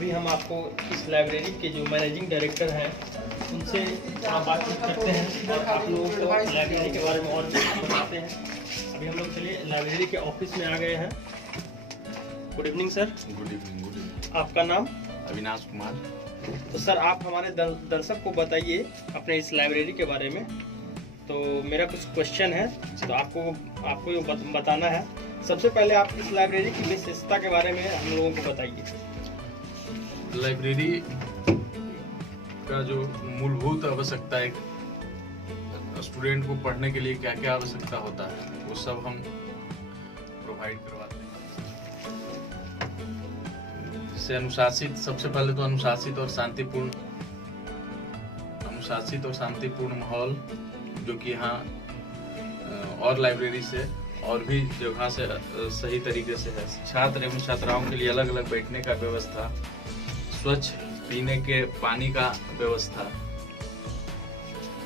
अभी हम आपको इस लाइब्रेरी के जो मैनेजिंग डायरेक्टर हैं उनसे बातचीत करते हैं और आप लोगों को लाइब्रेरी के बारे में और बताते हैं। अभी हम लोग चलिए लाइब्रेरी के ऑफिस में आ गए हैं। Good evening sir. Good evening. आपका नाम? अविनाश कुमार। तो सर आप हमारे दर्शक को बताइए अपने इस लाइब्रेरी के बारे में। तो मेरा कुछ क्वेश्चन है तो आपको ये बताना है। सबसे पहले आप इस लाइब्रेरी की विशेषता के बारे में हम लोगों को बताइए। लाइब्रेरी का जो मूलभूत आवश्यकता है स्टूडेंट को पढ़ने के लिए क्या क्या आवश्यकता होता है वो सब हम प्रोवाइड करवाते हैं। जैसे अनुशासित, सबसे पहले तो अनुशासित और शांतिपूर्ण माहौल जो कि यहाँ और लाइब्रेरी से और भी जगह से सही तरीके से है। छात्र एवं छात्राओं के लिए अलग अलग बैठने का व्यवस्था, स्वच्छ पीने के पानी का व्यवस्था,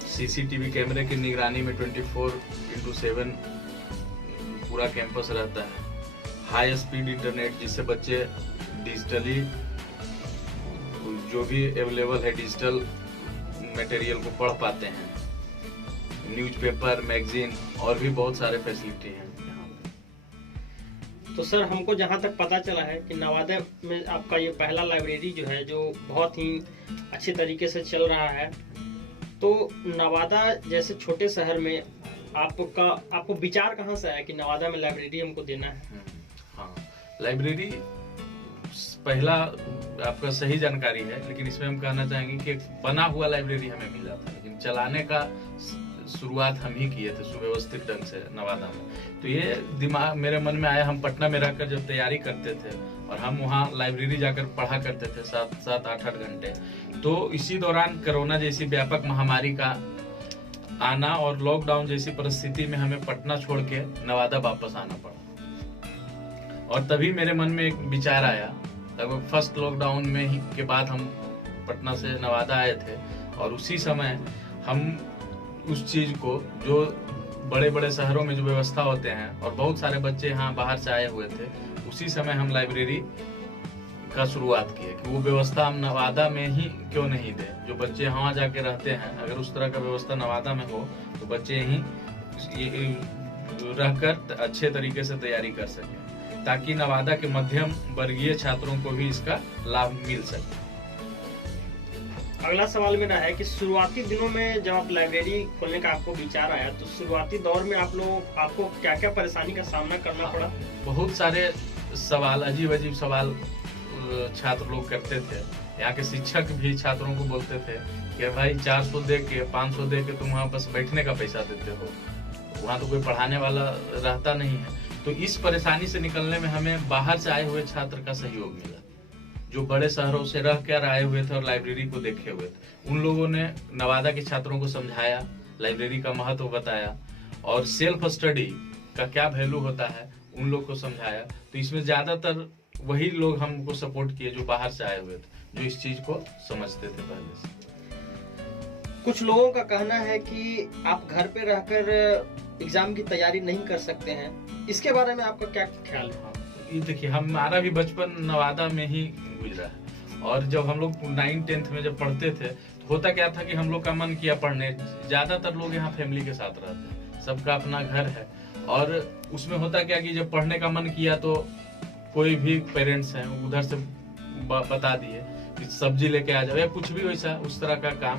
सीसीटीवी कैमरे की निगरानी में 24/7 पूरा कैंपस रहता है। हाई स्पीड इंटरनेट जिससे बच्चे डिजिटली जो भी अवेलेबल है डिजिटल मटेरियल को पढ़ पाते हैं। न्यूज़पेपर, मैगजीन और भी बहुत सारे फैसिलिटी हैं यहाँ पे। तो सर हमको जहाँ तक पता चला है कि नवादा में आपका ये पहला लाइब्रेरी जो है जो बहुत ही अच्छे तरीके से चल रहा है। तो नवादा जैसे छोटे शहर में आपको विचार कहाँ से आया कि नवादा में लाइब्रेरी हमको देना है? हाँ, लाइब्रेरी पहला आपका सही जानकारी है, लेकिन इसमें हम कहना चाहेंगे कि बना हुआ लाइब्रेरी हमें मिला था, लेकिन चलाने का शुरुआत हम ही किए थे सुव्यवस्थित ढंग से नवादा में। तो ये दिमाग मेरे मन में आया। हम पटना में रहकर जब तैयारी करते थे और हम वहाँ लाइब्रेरी जाकर पढ़ा करते थे 7-8 घंटे। तो इसी दौरान कोरोना जैसी व्यापक महामारी का आना और लॉकडाउन जैसी परिस्थिति में हमें पटना छोड़ के नवादा वापस आना पड़ा। और तभी मेरे मन में एक विचार आया, लगभग फर्स्ट लॉकडाउन में ही के बाद हम पटना से नवादा आए थे और उसी समय हम उस चीज को जो बड़े बड़े शहरों में जो व्यवस्था होते हैं और बहुत सारे बच्चे यहाँ बाहर से आए हुए थे, उसी समय हम लाइब्रेरी का शुरुआत किए कि वो व्यवस्था हम नवादा में ही क्यों नहीं दे। जो बच्चे वहाँ जाके रहते हैं, अगर उस तरह का व्यवस्था नवादा में हो तो बच्चे यहीं रहकर अच्छे तरीके से तैयारी कर सकें, ताकि नवादा के मध्यम वर्गीय छात्रों को भी इसका लाभ मिल सके। अगला सवाल मेरा है कि शुरुआती दिनों में जब आप लाइब्रेरी खोलने का आपको विचार आया तो शुरुआती दौर में आपको क्या क्या परेशानी का सामना करना पड़ा? बहुत सारे सवाल, अजीब सवाल छात्र लोग करते थे। यहाँ के शिक्षक भी छात्रों को बोलते थे कि भाई 400 दे के 500 दे के तुम वहाँ बस बैठने का पैसा देते हो, वहाँ तो कोई पढ़ाने वाला रहता नहीं है। तो इस परेशानी से निकलने में हमें बाहर से आए हुए छात्र का सहयोग मिला, जो बड़े शहरों से रह कर आए हुए थे और लाइब्रेरी को देखे हुए थे। उन लोगों ने नवादा के छात्रों को समझाया, लाइब्रेरी का महत्व बताया और सेल्फ स्टडी का क्या वैल्यू होता है उन लोग को समझाया। तो इसमें ज्यादातर वही लोग हमको सपोर्ट किए जो बाहर से आए हुए थे, जो इस चीज को समझते थे पहले से। कुछ लोगों का कहना है कि आप घर पे रहकर एग्जाम की तैयारी नहीं कर सकते हैं, इसके बारे में आपका क्या ख्याल है? ये देखिए, हमारा भी बचपन नवादा में ही गुजरा है और जब हम लोग 9th-10th में जब पढ़ते थे तो होता क्या था कि हम लोग का मन किया पढ़ने। ज्यादातर लोग यहाँ फैमिली के साथ रहते हैं, सबका अपना घर है और उसमें होता क्या कि जब पढ़ने का मन किया तो कोई भी पेरेंट्स हैं उधर से बता दिए कि सब्जी लेके आ जाओ या कुछ भी वैसा उस तरह का काम,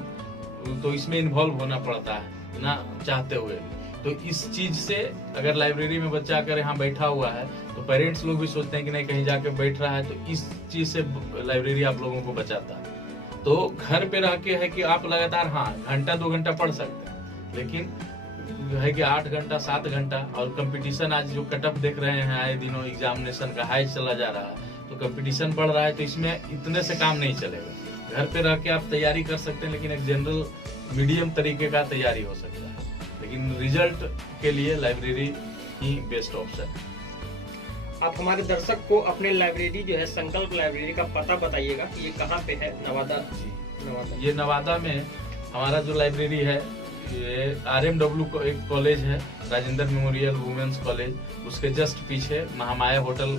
तो इसमें इन्वॉल्व होना पड़ता है ना चाहते हुए। तो इस चीज से अगर लाइब्रेरी में बच्चा अगर यहाँ बैठा हुआ है तो पेरेंट्स लोग भी सोचते हैं कि नहीं कहीं जाके बैठ रहा है, तो इस चीज से लाइब्रेरी आप लोगों को बचाता है। तो घर पे रह के है कि आप लगातार 1-2 घंटा पढ़ सकते हैं, लेकिन है कि 8 घंटा 7 घंटा और कंपटीशन आज जो कटअप देख रहे हैं आए दिनों एग्जामिनेशन का हाई चला जा रहा है, तो कंपटीशन बढ़ रहा है, तो इसमें इतने से काम नहीं चलेगा। घर पे रह के आप तैयारी कर सकते हैं, लेकिन एक जनरल मीडियम तरीके का तैयारी हो सकता है, लेकिन रिजल्ट के लिए लाइब्रेरी ही बेस्ट ऑप्शन है। आप हमारे दर्शक को अपने लाइब्रेरी जो है संकल्प लाइब्रेरी का पता बताइएगा कि ये कहाँ पे है नवादा? ये नवादा में हमारा जो लाइब्रेरी है ये RMW को एक कॉलेज है, राजेंद्र मेमोरियल वुमेन्स कॉलेज, उसके जस्ट पीछे महामाया होटल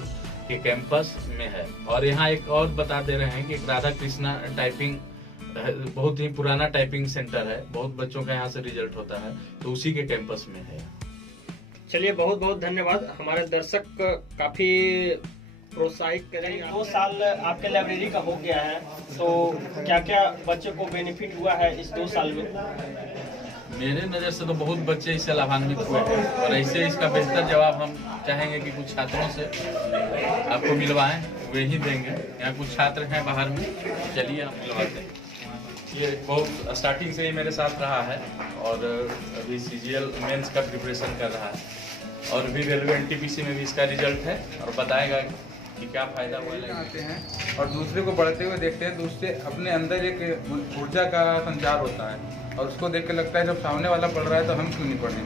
के कैंपस में है। और यहाँ एक और बता दे रहे हैं कि एक राधा कृष्णा टाइपिंग बहुत ही पुराना टाइपिंग सेंटर है, बहुत बच्चों का यहाँ से रिजल्ट होता है, तो उसी के कैंपस में है। चलिए बहुत बहुत धन्यवाद, हमारे दर्शक काफी प्रोत्साहित करें। 2 साल आपके लाइब्रेरी का हो गया है, तो क्या क्या बच्चों को बेनिफिट हुआ है इस 2 साल में? मेरे नज़र से तो बहुत बच्चे इससे लाभान्वित हुए हैं, और ऐसे इसका बेहतर जवाब हम चाहेंगे कि कुछ छात्रों से आपको मिलवाएं, वे ही देंगे। यहाँ कुछ छात्र हैं बाहर में, चलिए आप मिलवाते हैं। ये बहुत स्टार्टिंग से ही मेरे साथ रहा है और अभी CGL मेंस का प्रिपरेशन कर रहा है, और भी रेलवे NTPC में भी इसका रिजल्ट है, और बताएगा कि क्या फायदा हुआ। आते हैं और दूसरे को बढ़ते हुए देखते हैं, तो उससे अपने अंदर एक ऊर्जा का संचार होता है, और उसको देख के लगता है जब सामने वाला पढ़ रहा है तो हम क्यों नहीं पढ़ें।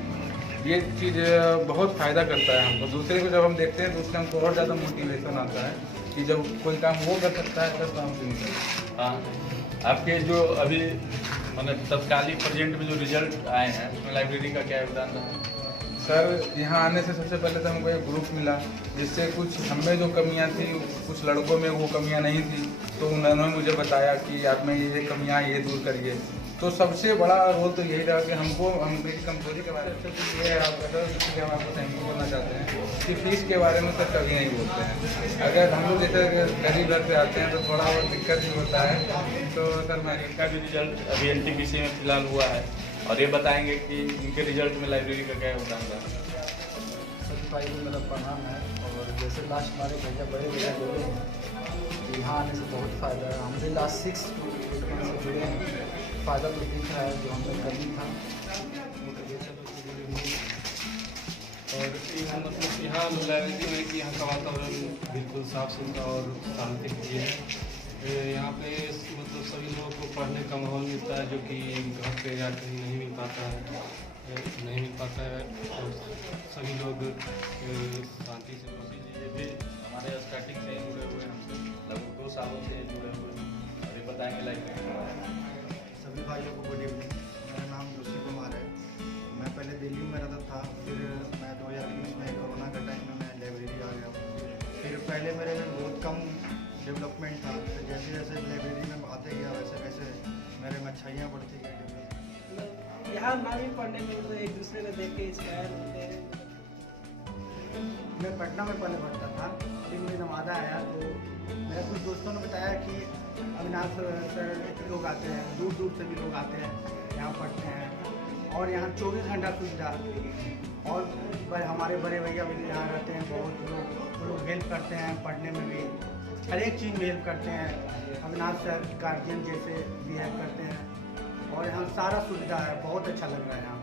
ये चीज़ बहुत फ़ायदा करता है हमको। दूसरे को जब हम देखते हैं तो उससे हमको और ज़्यादा मोटिवेशन आता है कि जब कोई काम वो कर सकता है तब तो हम क्यों नहीं करें। हाँ, आपके जो अभी मतलब तत्कालीन प्रेजेंट में जो रिजल्ट आए हैं उसमें लाइब्रेरी का क्या योगदान रहा? सर, यहाँ आने से सबसे पहले तो हमको एक ग्रुप मिला, जिससे कुछ हमें जो कमियाँ थी, कुछ लड़कों में वो कमियाँ नहीं थी, तो उन्होंने मुझे बताया कि आप में ये कमियाँ ये दूर करिए। तो सबसे बड़ा रोल तो यही रहा कि हम मेरी कमजोरी के बारे में ये है, आप अगर इसलिए हम आपको थैंक यू बोलना चाहते हैं कि फीस के बारे में सर कभी नहीं बोलते हैं। अगर हम लोग जैसे गरीब घर से आते हैं तो थोड़ा और दिक्कत भी होता है। तो सर मैं इनका भी रिजल्ट अभी NTPC में फिलहाल हुआ है, और ये बताएंगे कि इनके रिजल्ट में लाइब्रेरी का क्या योगदान रहा। भाई मेरा प्रणाम है, और जैसे लास्ट हमारे भैया बड़े भैया बोले हैं कि यहाँ आने से बहुत फ़ायदा है। हमने लास्ट 6 मंथ से जुड़े हैं, फ़ायदा तो दिख रहा है, जो हमें कमी था वो करिए। और मतलब यहाँ लाइब्रेरी में कि यहाँ का वातावरण बिल्कुल साफ़ सुथरा और शांति प्रिय है। यहाँ पे मतलब सभी लोगों को पढ़ने का माहौल मिलता है, जो कि घर पे या कहीं नहीं मिल पाता है, और सभी लोग शांति से। ये भी हमारे स्टार्टिंग से ही जुड़े हुए हैं हमसे, लगभग 2 सालों से जुड़े हुए हैं। अभी बताएंगे लाइब्रेरी के बारे में। सभी भाइयों को गुड इवनिंग। मेरा नाम जोशी कुमार है। मैं पहले दिल्ली में रहता था, फिर मैं 2019 में कोरोना के टाइम में मैं लाइब्रेरी आ गया। फिर पहले मेरे में बहुत कम डेवलपमेंट था, फिर जैसे जैसे लाइब्रेरी में आते गया वैसे वैसे मेरे में अच्छाइयाँ बढ़ती गई। यहाँ ना भी पढ़ने में तो एक दूसरे को देख के इंस्पायर होते हैं। मैं पटना में पहले पढ़ता था, फिर मैं नवादा आया तो मेरे कुछ दोस्तों ने बताया कि अविनाश सर लोग आते हैं, दूर दूर से भी लोग आते हैं, यहाँ पढ़ते हैं, और यहाँ 24 घंटा सुविधा। और हमारे बड़े भैया भी यहाँ रहते हैं, बहुत लोग हेल्प करते हैं, पढ़ने में भी हर एक चीज़ में हेल्प करते हैं। अविनाश सर गार्जियन जैसे भी हेल्प करते हैं, और यहाँ सारा सुविधा है, बहुत अच्छा लग रहा है यहाँ।